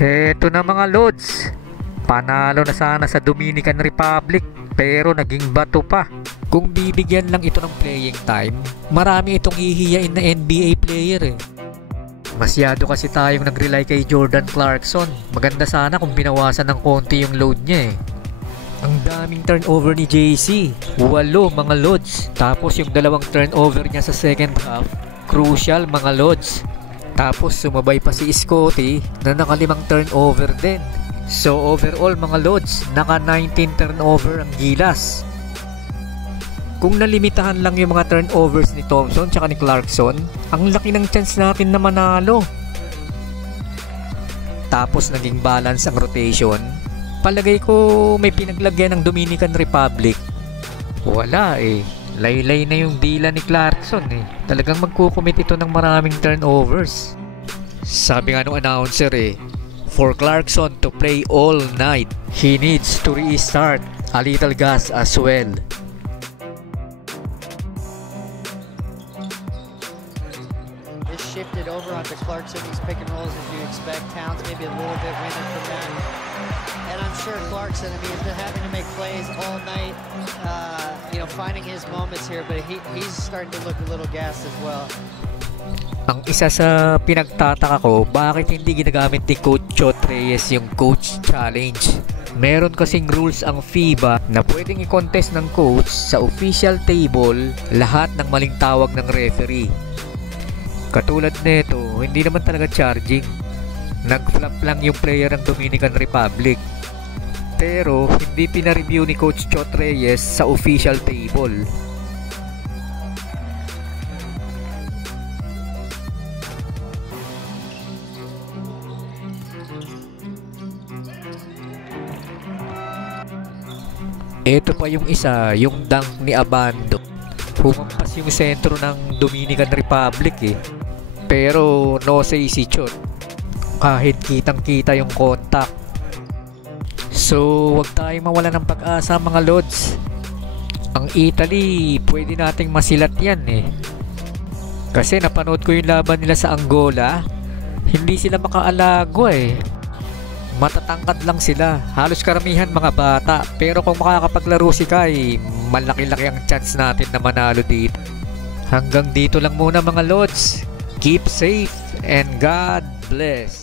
Heto na mga lods, panalo na sana sa Dominican Republic pero naging bato pa. Kung bibigyan lang ito ng playing time, marami itong hihiyain na NBA player eh. Masyado kasi tayong nag-rely kay Jordan Clarkson. Maganda sana kung binawasan ng konti yung load niya eh. Ang daming turnover ni JC, 8 mga lods. Tapos yung dalawang turnover niya sa second half, crucial mga lods. Tapos sumabay pa si Scottie na naka-5 turnover din. So overall mga lods, naka 19 turnover ang Gilas. Kung nalimitahan lang yung mga turnovers ni Thompson tsaka ni Clarkson, ang laki ng chance natin na manalo. Tapos naging balance ang rotation. Palagay ko may pinaglagyan ng Dominican Republic. Wala eh. Laylay na yung dila ni Clarkson eh. Talagang magkukumit ito ng maraming turnovers. Sabi nga nung announcer eh, for Clarkson to play all night, he needs to restart a little gas as well. This shifted over onto Clarkson. He's picking rolls as you expect. Towns maybe a little bit winning from that. And I'm sure Clarkson, I mean, he's been having to make plays all night, finding his moments here, but he's starting to look a little gassed as well. Ang isa sa pinagtataka ko, bakit hindi ginagamit ni Coach Chot Reyes yung Coach Challenge? Meron kasing rules ang FIBA na pwedeng i-contest ng coach sa official table lahat ng maling tawag ng referee. Katulad nito, hindi naman talaga charging. Nag-flop lang yung player ng Dominican Republic. Pero hindi pina-review ni Coach Chot Reyes sa official table. Ito pa yung isa, yung dunk ni Abando. Humampas yung sentro ng Dominican Republic eh. Pero no say si Chot. Kahit kitang-kita yung contact. So, wag tayong mawala ng pag-asa mga lods. Ang Italy, pwede nating masilat yan eh. Kasi napanood ko yung laban nila sa Angola. Hindi sila makaalago eh. Matatangkad lang sila. Halos karamihan mga bata. Pero kung makakapaglaro si Kai, malaki-laki ang chance natin na manalo dito. Hanggang dito lang muna mga lods. Keep safe and God bless.